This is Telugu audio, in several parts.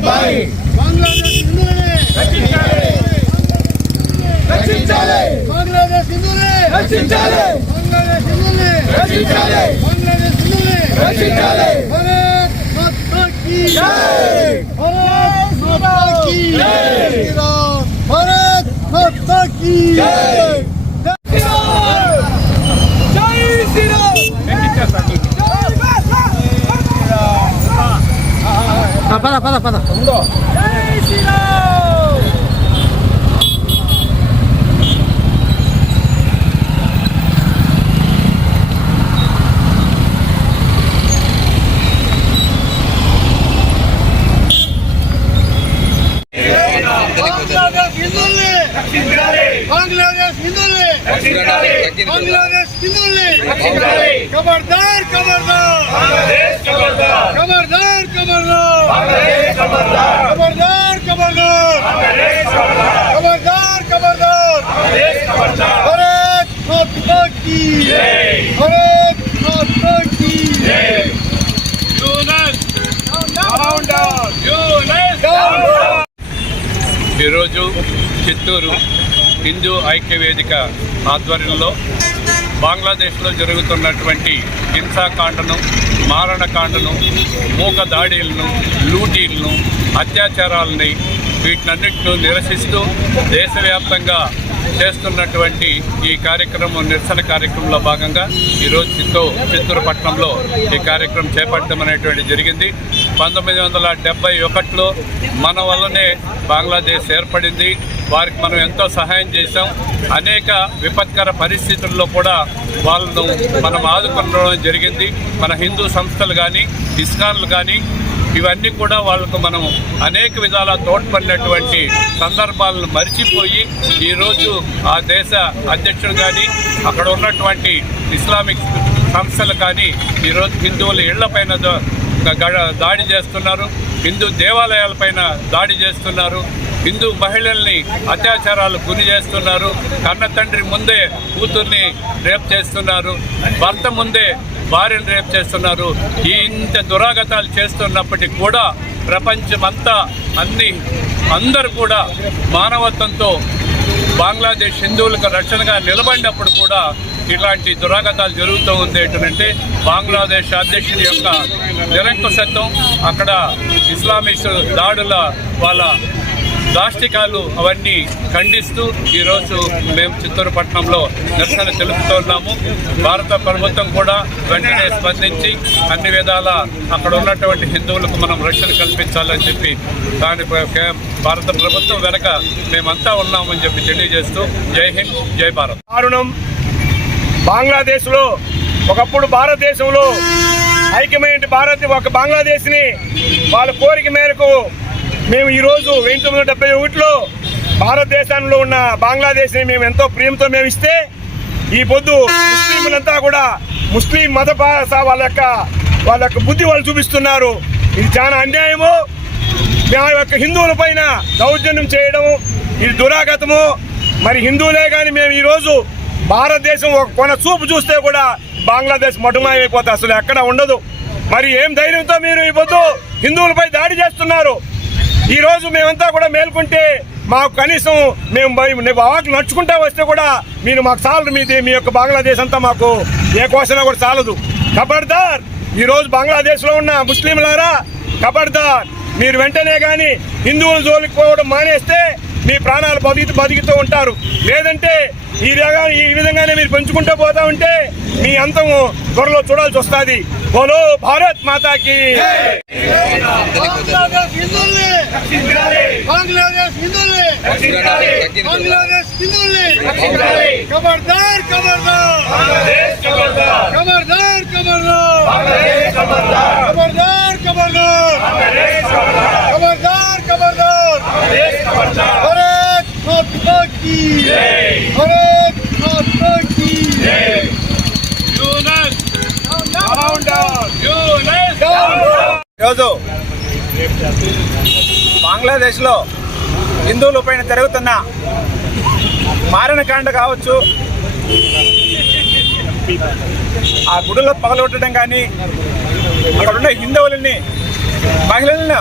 బంగ్లాదేశ్ హిందువులే. రక్షించాలి. బంగ్లాదేశ్ రక్షించాలి. బంగ్లాదేశ్ హిందువులే. రక్షించాలి. బంగ్లాదేశ్ హిందువులే. రక్షించాలి. భారత్ మాతా కీ జై. భారత్ మాతా కీ జై. శ్రీరామ్ భారత్ మాతా కీ జై. para, para, para. Segundo. ¡Bangladesh, Hindulli! ¡Bangladesh, Hindulli! ¡Bangladesh, Hindulli! ¡Comandar, comandar! ¡Bangladesh, खबरदार खबरदार खबरदार खबरदार भारत माता की भारत ఈరోజు చిత్తూరు హిందూ ఐక్య వేదిక ఆధ్వర్యంలో బంగ్లాదేశ్లో జరుగుతున్నటువంటి హింసాకాండను మారణకాండను మూక దాడీలను లూటీలను అత్యాచారాలని వీటినన్నింటినూ నిరసిస్తూ దేశవ్యాప్తంగా చేస్తున్నటువంటి ఈ కార్యక్రమం నిరసన కార్యక్రమంలో భాగంగా ఈరోజు చిత్తూరు చిత్తూరు పట్టణంలో ఈ కార్యక్రమం చేపట్టడం అనేటువంటి జరిగింది. పంతొమ్మిది వందల డెబ్బై ఒకటిలో మన వల్లనే బంగ్లాదేశ్ ఏర్పడింది. వారికి మనం ఎంతో సహాయం చేశాం. అనేక విపత్కర పరిస్థితుల్లో కూడా వాళ్ళను మనం ఆదుకోవడం జరిగింది. మన హిందూ సంస్థలు కానీ ఇస్కాన్లు కానీ ఇవన్నీ కూడా వాళ్ళకు మనం అనేక విధాల తోడ్పడినటువంటి సందర్భాలను మరిచిపోయి ఈరోజు ఆ దేశ అధ్యక్షుడు కానీ అక్కడ ఉన్నటువంటి ఇస్లామిక్ సంస్థలు కానీ ఈరోజు హిందువుల ఇళ్ళపైన దాడి చేస్తున్నారు. హిందూ దేవాలయాలపైన దాడి చేస్తున్నారు. హిందూ మహిళల్ని అత్యాచారాలు గురి చేస్తున్నారు. కన్న తండ్రి ముందే కూతుర్ని రేప్ చేస్తున్నారు. భర్త ముందే భార్యను రేప్ చేస్తున్నారు. ఈ ఇంత దురాగతాలు చేస్తున్నప్పటికీ కూడా ప్రపంచమంతా అన్ని అందరూ కూడా మానవత్వంతో బంగ్లాదేశ్ హిందువులకు రక్షణగా నిలబడినప్పుడు కూడా ఇలాంటి దురాగతాలు జరుగుతూ ఉంది ఏంటంటే బంగ్లాదేశ్ అధ్యక్షుడి యొక్క నిరంకుశత్వం అక్కడ ఇస్లామిక్ దాడుల వాళ్ళ దాష్టికాలు అవన్నీ ఖండిస్తూ ఈరోజు మేము చిత్తూరు పట్టణంలో నిరసన తెలుపుతున్నాము భారత ప్రభుత్వం కూడా వెంటనే స్పందించి అన్ని విధాల అక్కడ ఉన్నటువంటి హిందువులకు మనం రక్షణ కల్పించాలని చెప్పి దాని భారత ప్రభుత్వం వెనక మేమంతా ఉన్నామని చెప్పి తెలియజేస్తూ జై హింద్ జై భారత్. కారణం బంగ్లాదేశ్లో ఒకప్పుడు భారతదేశంలో ఐక్యమైన భారత్ ఒక బంగ్లాదేశ్ని వాళ్ళ కోరిక మేరకు మేము ఈరోజు వెయ్యి తొమ్మిది వందల డెబ్బై ఒకటిలో భారతదేశంలో ఉన్న బంగ్లాదేశ్ని మేము ఎంతో ప్రేమతో మేము ఇస్తే ఈ పొద్దు ముస్లింలంతా కూడా ముస్లిం మత వాళ్ళ యొక్క వాళ్ళ యొక్క బుద్ధి వాళ్ళు చూపిస్తున్నారు. ఇది చాలా అన్యాయము. మా యొక్క హిందువుల పైన దౌర్జన్యం చేయడం ఇది దురాగతము మరి హిందువులే కానీ మేము ఈరోజు భారతదేశం ఒక కొన చూపు చూస్తే కూడా బంగ్లాదేశ్ మటుమాయమైపోతే. అసలు ఎక్కడ ఉండదు. మరి ఏం ధైర్యంతో మీరు ఈ పొద్దు హిందువులపై దాడి చేస్తున్నారు? ఈ రోజు మేమంతా కూడా మేల్కొంటే మాకు కనీసం మేము బయ- నడుచుకుంటా వస్తే కూడా మీరు మాకు చాలదు మీది మీ యొక్క బంగ్లాదేశ్ అంతా మాకు ఏ కోసనా కూడా చాలదు. ఖబర్దార్ ఈ రోజు బంగ్లాదేశ్లో ఉన్న ముస్లింలారా ఖబర్దార్ మీరు వెంటనే కానీ హిందువులు జోలికి పోవడం మానేస్తే మీ ప్రాణాలు బతికి బతుకుతూ ఉంటారు. లేదంటే ఈ విధంగా ఈ విధంగానే మీరు పెంచుకుంటూ పోతా ఉంటే మీ అంతము త్వరలో చూడాల్సి వస్తుంది. బోలో భారత్ మాతాకి బంగ్లాదేశ్ హిందువులే బంగ్లాదేశ్ హిందువులే బంగ్లాదేశ్ హిందువులే ఖబర్దార్ ఖబర్దార్ ఖబర్దార్ ఖబర్దార్ ఖబర్దార్ ఖబర్దార్ ఖబర్దార్ ఖబర్దార్ భారత్ మాతా కీ భారత్ మాతా కీ ఈరోజు బంగ్లాదేశ్లో హిందువుల పైన జరుగుతున్న మారణకాండ కావచ్చు ఆ గుడులో పగలగొట్టడం కానీ అక్కడ ఉన్న హిందువులని మహిళలను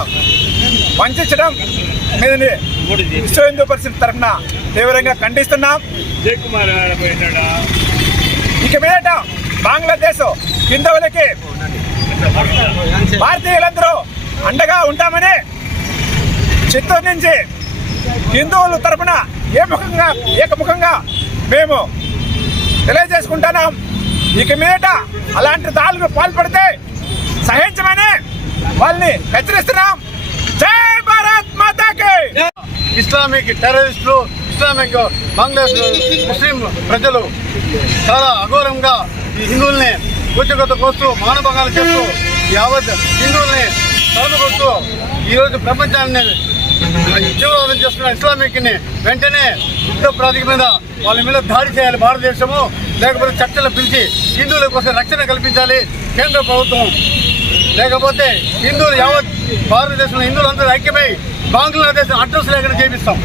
వంచడం మీద విశ్వ హిందూ పరిస్థితి తరఫున తీవ్రంగా ఖండిస్తున్నాం. ఇక మీదట బంగ్లాదేశ్ హిందువులకి భారతీయులందరూ అండగా ఉంటామని చిత్తూరు నుంచి హిందువుల తరపున ఏముఖంగా ఏకముఖంగా మేము తెలియజేసుకుంటున్నాం. ఇక మీదట అలాంటి దాడులకు పాల్పడితే సహించమని వాళ్ళని హెచ్చరిస్తున్నాం. జై భారత్ మాతాకి! ఇస్లామిక్ టెర్రరిస్టులు ఇస్లామిక్ బంగ్లాదేశ్ ముస్లిం ప్రజలు చాలా అఘోరంగా ఈ హిందువుల్ని కూర్చోగొత్త కోస్తూ మానభంగాలు చేస్తూ యావత్ హిందువుల్ని తరమకొస్తూ ఈరోజు ప్రపంచాన్ని జీవనం చేస్తున్న ఇస్లామిక్ని వెంటనే యుద్ధ ప్రాతిక మీద వాళ్ళ మీద దాడి చేయాలి భారతదేశము. లేకపోతే చర్చలు పిలిచి హిందువుల కోసం రక్షణ కల్పించాలి కేంద్ర ప్రభుత్వం. లేకపోతే హిందువులు యావత్ భారతదేశంలో హిందువులందరూ ఐక్యమై బంగ్లాదేశ్ అడ్రస్ లేకుండా చేపిస్తాం